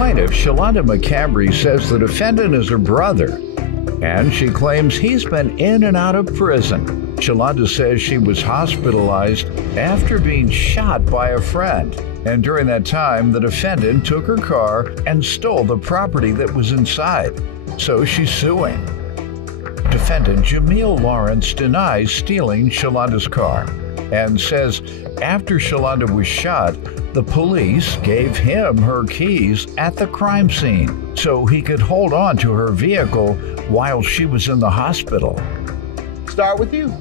Plaintiff Shalonda McCambry says the defendant is her brother, and she claims he's been in and out of prison. Shalonda says she was hospitalized after being shot by a friend, and during that time, the defendant took her car and stole the property that was inside. So she's suing. Defendant Jamil Lawrence denies stealing Shalonda's car and says after Shalonda was shot, the police gave him her keys at the crime scene so he could hold on to her vehicle while she was in the hospital. Start with you.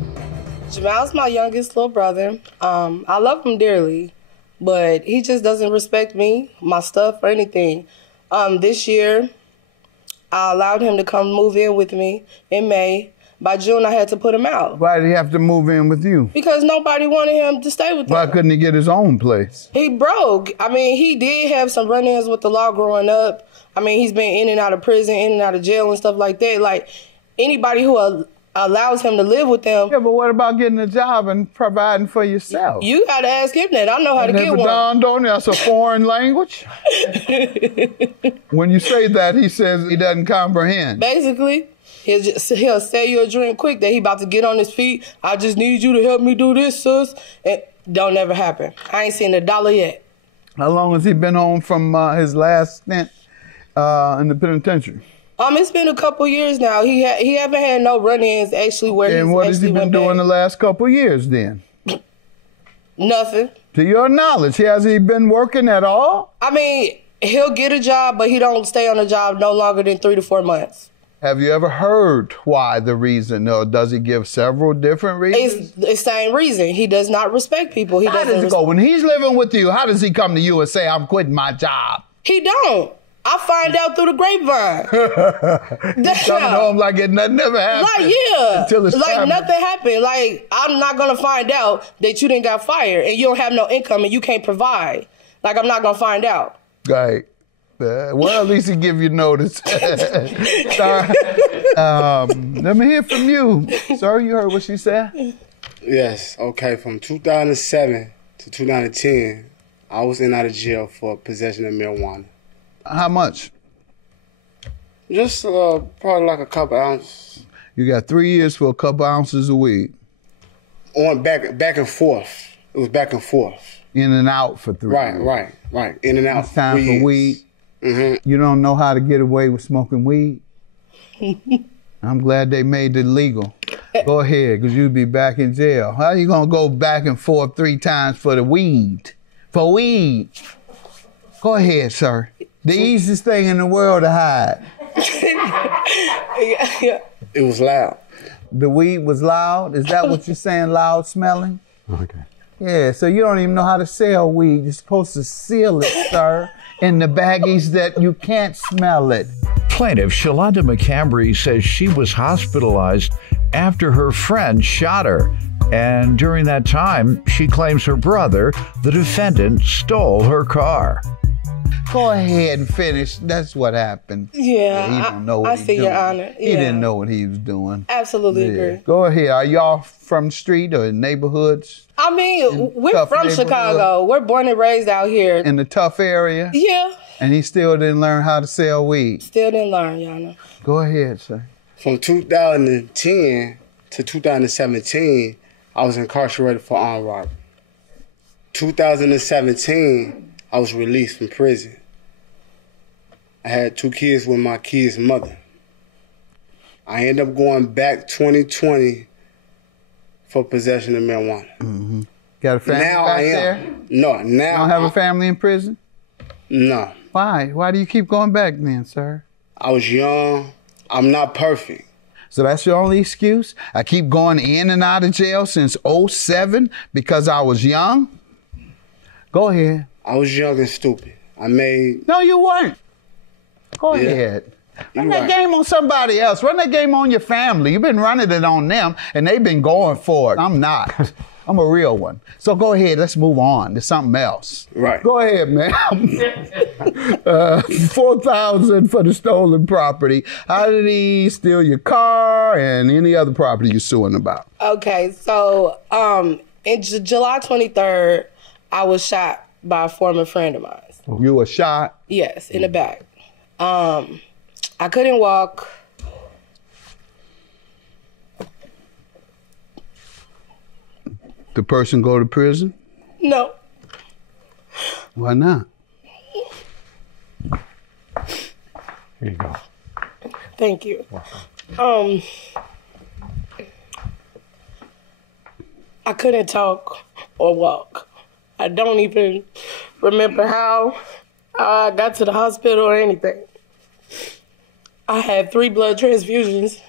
Jamal's my youngest little brother. I love him dearly, but he just doesn't respect me, my stuff, or anything. This year, I allowed him to come move in with me in May. By June, I had to put him out. Why did he have to move in with you? Because nobody wanted him to stay with them. Why couldn't he get his own place? He broke. I mean, he did have some run-ins with the law growing up. I mean, he's been in and out of prison, in and out of jail and stuff like that. Like, anybody who allows him to live with them. Yeah, but what about getting a job and providing for yourself? You got to ask him that. I know how to get one. Dawned on you, that's a foreign language? When you say that, he says he doesn't comprehend. Basically. He'll sell you a dream quick that he about to get on his feet. I just need you to help me do this, sis. And don't ever happen. I ain't seen $1 yet. How long has he been home from his last stint in the penitentiary? It's been a couple years now. He haven't had no run-ins actually where he's actually And what has he been doing back. the last couple years then? Nothing. To your knowledge, has he been working at all? I mean, he'll get a job, but he don't stay on the job no longer than 3 to 4 months. Have you ever heard why the reason, or does he give several different reasons? It's the same reason. He does not respect people. How does it go? When he's living with you, how does he come to you and say, I'm quitting my job? He don't. I find out through the grapevine. He's coming home like nothing ever happened. Like, yeah. Until it's like, time. Nothing happened. Like, I'm not going to find out that you didn't got fired and you don't have no income and you can't provide. Like, I'm not going to find out. Right. Well, at least he give you notice. Let me hear from you. Sir, you heard what she said? Yes, okay. From 2007 to 2010, I was in and out of jail for possession of marijuana. How much? Just probably like a couple ounces. You got 3 years for a couple ounces of weed. On back and forth. It was back and forth. In and out for 3 years. Right. In and out. It's time for weed. Mm-hmm. You don't know how to get away with smoking weed? I'm glad they made it legal. Go ahead, because you'll be back in jail. How are you going to go back and forth 3 times for the weed? For weed. Go ahead, sir. The easiest thing in the world to hide. It was loud. The weed was loud? Is that what you're saying, loud smelling? Okay. Yeah, so you don't even know how to sell weed. You're supposed to seal it, sir, in the baggies that you can't smell it. Plaintiff Shalonda McCambry says she was hospitalized after her friend shot her. And during that time, she claims her brother, the defendant, stole her car. Go ahead and finish. That's what happened. Yeah, he don't know what I he's see doing. your honor. He didn't know what he was doing. Absolutely agree. Go ahead. Are y'all from the street or neighborhoods? I mean, we're from Chicago. We're born and raised out here. In the tough area? Yeah. And he still didn't learn how to sell weed? Still didn't learn, Your Honor. Go ahead, sir. From 2010 to 2017, I was incarcerated for armed robbery. 2017, I was released from prison. I had 2 kids with my kid's mother. I ended up going back 2020 for possession of marijuana. Mm-hmm. Got a family now back I am. there? No, now You don't have a family in prison? No. Why? Why do you keep going back then, sir? I was young. I'm not perfect. So that's your only excuse? I keep going in and out of jail since 2007 because I was young? Go ahead. I was young and stupid. No, you weren't. Go ahead. Run that game on somebody else. Run that game on your family. You've been running it on them, and they've been going for it. I'm not. I'm a real one. So go ahead. Let's move on to something else. Right. Go ahead, man. $4,000 for the stolen property. How did he steal your car and any other property you're suing about? Okay, so in July 23rd, I was shot by a former friend of mine. You were shot? Yes, in the back. I couldn't walk. The person go to prison? No. Why not? Here you go. Thank you. I couldn't talk or walk. I don't even remember how I got to the hospital or anything. I had 3 blood transfusions.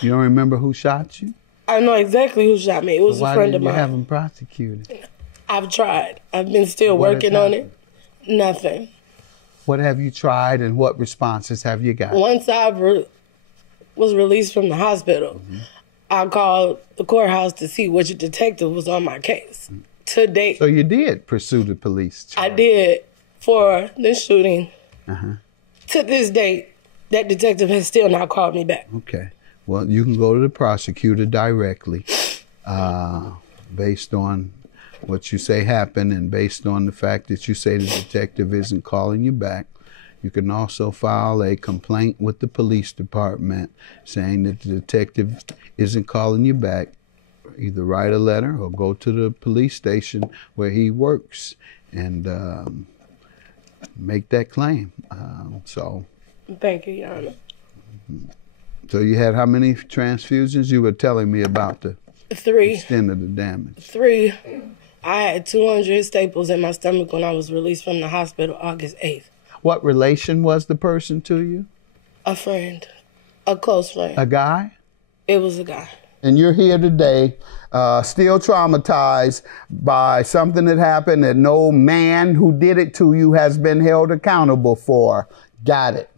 You don't remember who shot you? I know exactly who shot me. It was a friend of mine. Why didn't you have him prosecuted? I've tried. I've been still working on it. Nothing. What have you tried and what responses have you got? Once I was released from the hospital, I called the courthouse to see which detective was on my case. To date. So you did pursue the police charge. I did for the shooting. To this date, that detective has still not called me back. Okay. Well, you can go to the prosecutor directly based on what you say happened and based on the fact that you say the detective isn't calling you back. You can also file a complaint with the police department saying that the detective isn't calling you back. Either write a letter or go to the police station where he works and make that claim. Thank you, Your Honor. So you had how many transfusions? You were telling me about the 3. extent of the damage. 3. I had 200 staples in my stomach when I was released from the hospital August 8th. What relation was the person to you? A friend. A close friend. A guy? It was a guy. And you're here today still traumatized by something that happened that no man who did it to you has been held accountable for. Got it.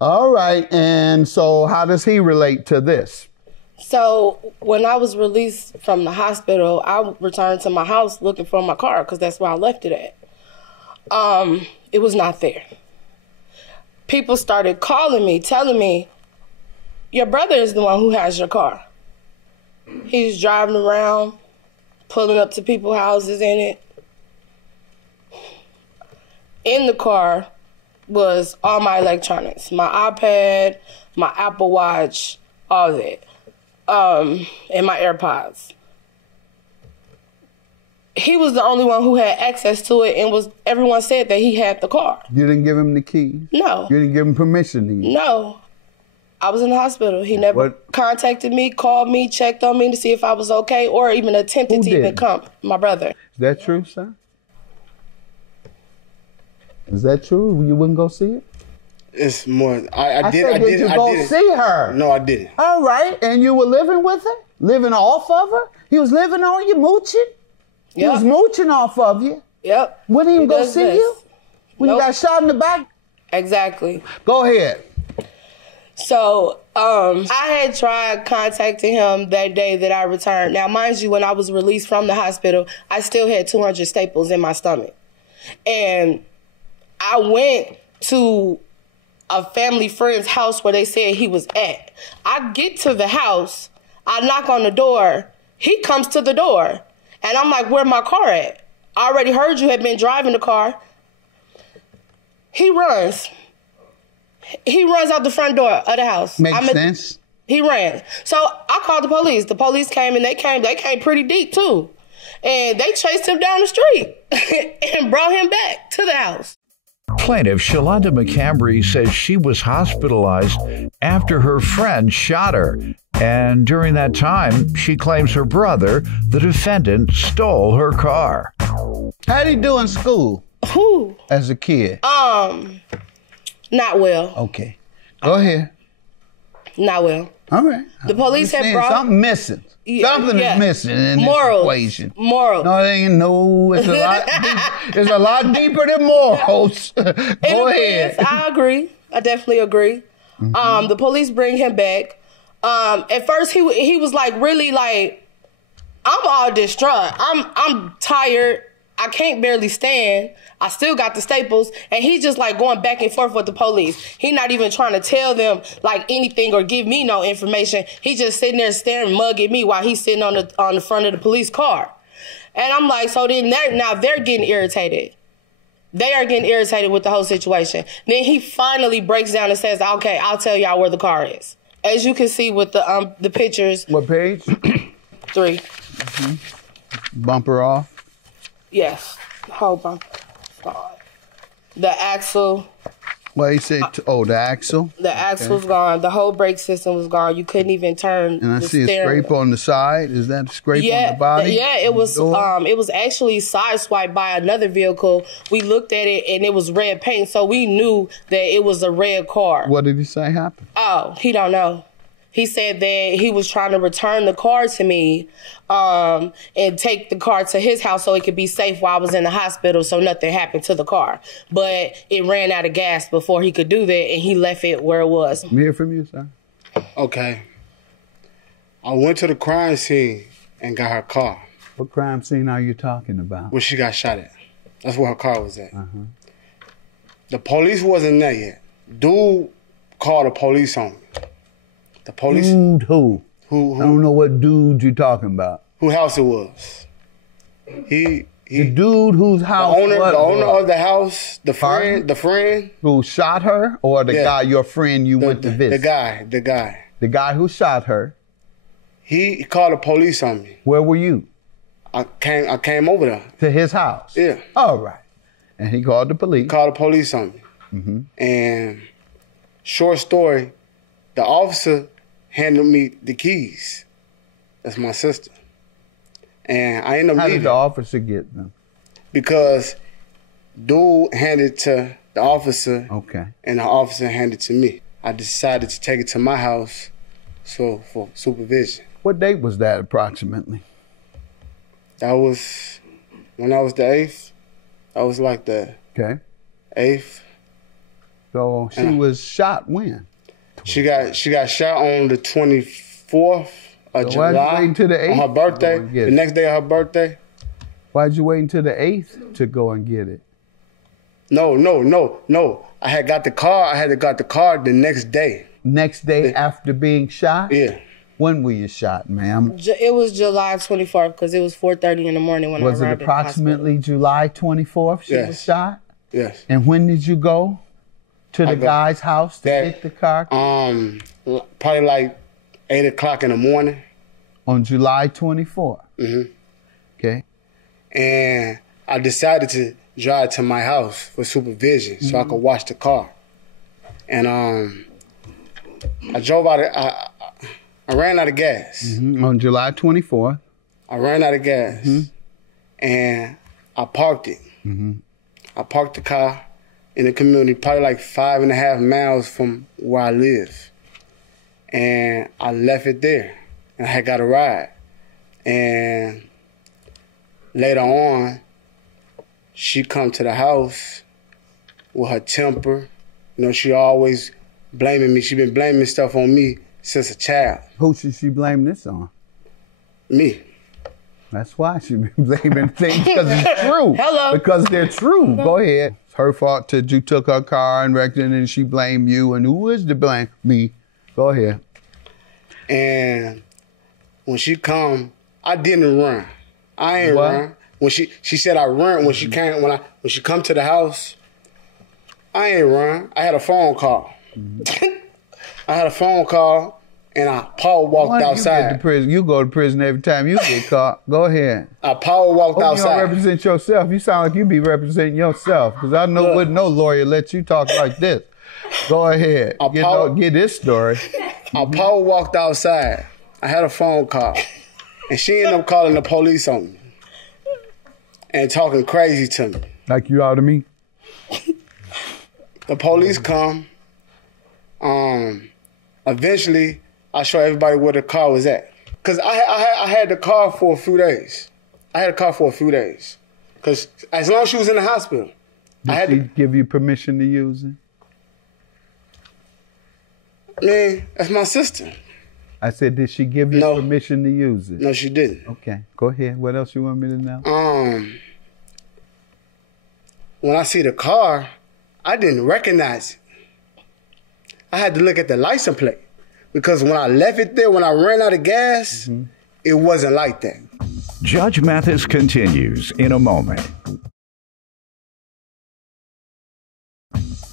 All right. And so how does he relate to this? So when I was released from the hospital, I returned to my house looking for my car because that's where I left it at. It was not there. People started calling me, telling me, your brother is the one who has your car. He's driving around, pulling up to people's houses in it. In the car was all my electronics, my iPad, my Apple Watch, all that, and my AirPods. He was the only one who had access to it, and everyone said that he had the car. You didn't give him the keys? No. You didn't give him permission to use? No. I was in the hospital. He never contacted me, called me, checked on me to see if I was okay, or even attempted to even come. My brother. Is that true, sir? Is that true? You wouldn't go see it? It's more. I did. Said, did you go see her? No, I didn't. All right, and you were living with her, living off of her. He was living on you, mooching. He was mooching off of you. Yep. Wouldn't even go see you when you got shot in the back. Exactly. Go ahead. So I had tried contacting him that day that I returned. Now, mind you, when I was released from the hospital, I still had 200 staples in my stomach. And I went to a family friend's house where they said he was at. I get to the house, I knock on the door, he comes to the door. And I'm like, where my car at? I already heard you had been driving the car. He runs. He runs out the front door of the house. Makes sense. He ran. So I called the police. The police came and they came pretty deep too. And they chased him down the street and brought him back to the house. Plaintiff Shalonda McCambry says she was hospitalized after her friend shot her. And during that time, she claims her brother, the defendant, stole her car. How'd he do in school? Who? As a kid? Not well. Okay. Go ahead. Not well. All right. The police have brought... Something missing. Something is missing in this equation. Morals. No, it ain't no. It's a lot. It's a lot deeper than morals. Go ahead. I agree. I definitely agree. Mm-hmm. The police bring him back. At first, he was like really like, I'm all distraught. I'm tired. I can't barely stand. I still got the staples. And he's just like going back and forth with the police. He not even trying to tell them like anything or give me no information. He just sitting there staring, mugging me while he's sitting on the front of the police car. And I'm like, so then now they're getting irritated. They are getting irritated with the whole situation. Then he finally breaks down and says, okay, I'll tell y'all where the car is. As you can see with the pictures. What page? 3. Bumper off? Yes. Whole bumper. The axle. Well, he said, the axle? The axle's gone. The whole brake system was gone. You couldn't even turn. And I see a scrape on the side. Is that a scrape on the body? Yeah, it was. It was actually sideswiped by another vehicle. We looked at it and it was red paint, so we knew that it was a red car. What did he say happened? Oh, he don't know. He said that he was trying to return the car to me and take the car to his house so it could be safe while I was in the hospital so nothing happened to the car. But it ran out of gas before he could do that, and he left it where it was. Let me hear from you, sir. Okay. I went to the crime scene and got her car. What crime scene are you talking about? Where she got shot at. That's where her car was at. The police wasn't there yet. Dude called the police on me. The police. Dude who? Who? I don't know what dude you talking about. Who house it was. The dude whose house the owner of the house, the friend. Who shot her, or the guy, your friend you went to visit? The guy. The guy who shot her. He called the police on me. Where were you? I came over there. To his house? Yeah. All right. And he called the police. Called the police on me. And short story, the officer handed me the keys. That's my sister. And I ended up leaving. How did the officer get them? Because dude handed it to the officer. Okay. And the officer handed it to me. I decided to take it to my house for supervision. What date was that approximately? That was when I was the 8th. I was like the 8th. So she was shot when? She got shot on the 24th of July. Why'd you wait until the 8th? On her birthday. The next day of her birthday. Why'd you wait until the 8th to go and get it? No. I had got the car. I had got the car the next day. Next day after being shot? Yeah. When were you shot, ma'am? It was July 24th because it was 4:30 in the morning when I arrived. Was it approximately July 24th she was shot? Yes. And when did you go to the guy's house to get the car? Probably like 8 o'clock in the morning. On July 24th? Okay. And I decided to drive to my house for supervision so I could watch the car. And I drove out I ran out of gas. On July 24th. I ran out of gas. And I parked it. I parked the car in the community, probably like 5.5 miles from where I live. And I left it there. And I had got a ride. And later on, she come to the house with her temper. You know, she always blaming me. She been blaming stuff on me since a child. Who should she blame this on? Me. That's why she been blaming things, because it's true. Hello. Because they're true. Go ahead. It's her fault that you took her car and wrecked it, and she blamed you. And who is to blame? Me. Go ahead. And when she come, I didn't run. I ain't run. When she said I run when she came when she come to the house, I ain't run. I had a phone call. I had a phone call, and I power walked outside. You get to prison. You go to prison every time you get caught. Go ahead. I power walked outside. You don't represent yourself. You sound like you be representing yourself, because I know wouldn't no lawyer let you talk like this. Go ahead. Get this story. I power walked outside. I had a phone call, and she ended up calling the police on me and talking crazy to me. Like you out of me? The police come. Eventually, I show everybody where the car was at. Because I had the car for a few days. Because as long as she was in the hospital. Did she give you permission to use it? Man, that's my sister. I said, did she give you permission to use it? No, she didn't. Okay, go ahead. What else you want me to know? When I see the car, I didn't recognize it. I had to look at the license plate. Because when I left it there, when I ran out of gas, it wasn't like that. Judge Mathis continues in a moment.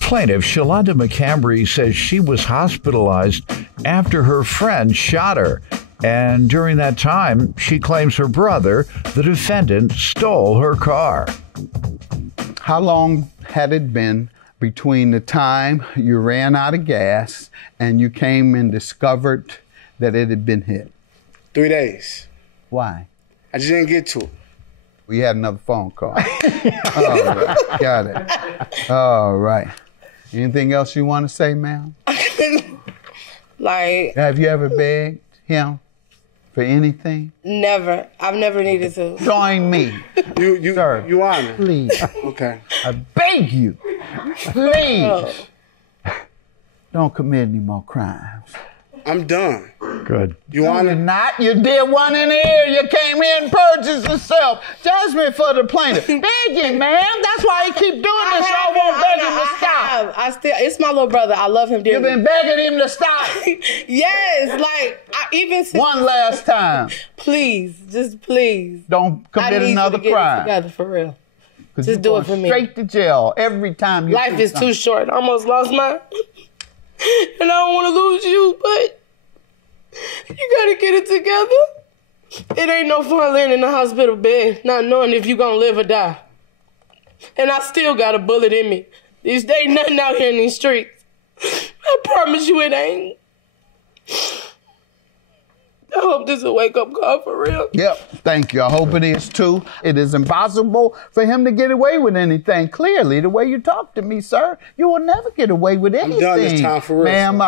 Plaintiff Shalonda McCambry says she was hospitalized after her friend shot her. And during that time, she claims her brother, the defendant, stole her car. How long had it been between the time you ran out of gas and you came and discovered that it had been hit? 3 days. Why? I just didn't get to it. We had another phone call. All right, got it. All right. Anything else you want to say, ma'am? Like, have you ever begged him for anything? Never. I've never needed to. Join me. Sir, you honor. Please. Okay. I beg you. Please. Don't commit any more crimes. I'm done. Good. You No, honor. you're not. You did one in here. You came here and purchased yourself. Judgment for the plaintiff. Begging, man. That's why he keep doing this. Y'all won't beg him to stop. I still, it's my little brother. I love him dearly. You've been begging him to stop. Yes, like, even since. One last time. Please, just please. Don't commit another I need you to get it crime. together, for real. 'Cause Just you're do it for going me. Straight to jail every time you Life do is something. too short. I almost lost mine. And I don't want to lose you, but you got to get it together. It ain't no fun laying in the hospital bed, not knowing if you going to live or die. And I still got a bullet in me. There ain't nothing out here in these streets. I promise you it ain't. I hope this is a wake-up call for real. Yep, thank you. I hope it is too. It is impossible for him to get away with anything. Clearly, the way you talk to me, sir, you will never get away with anything. I'm done this time for real. Ma'am,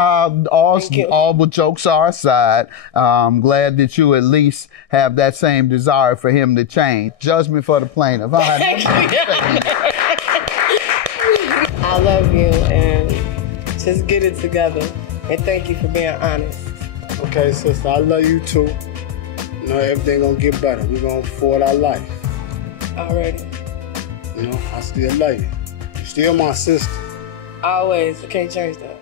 all but jokes are aside. I'm glad that you at least have that same desire for him to change. Judgment for the plaintiff. All right. I love you, and just get it together. And thank you for being honest. Okay, sister, I love you too. You know, everything gonna get better. We're gonna forward our life. Already. You know, I still love you. You're still my sister. Always. I can't change that.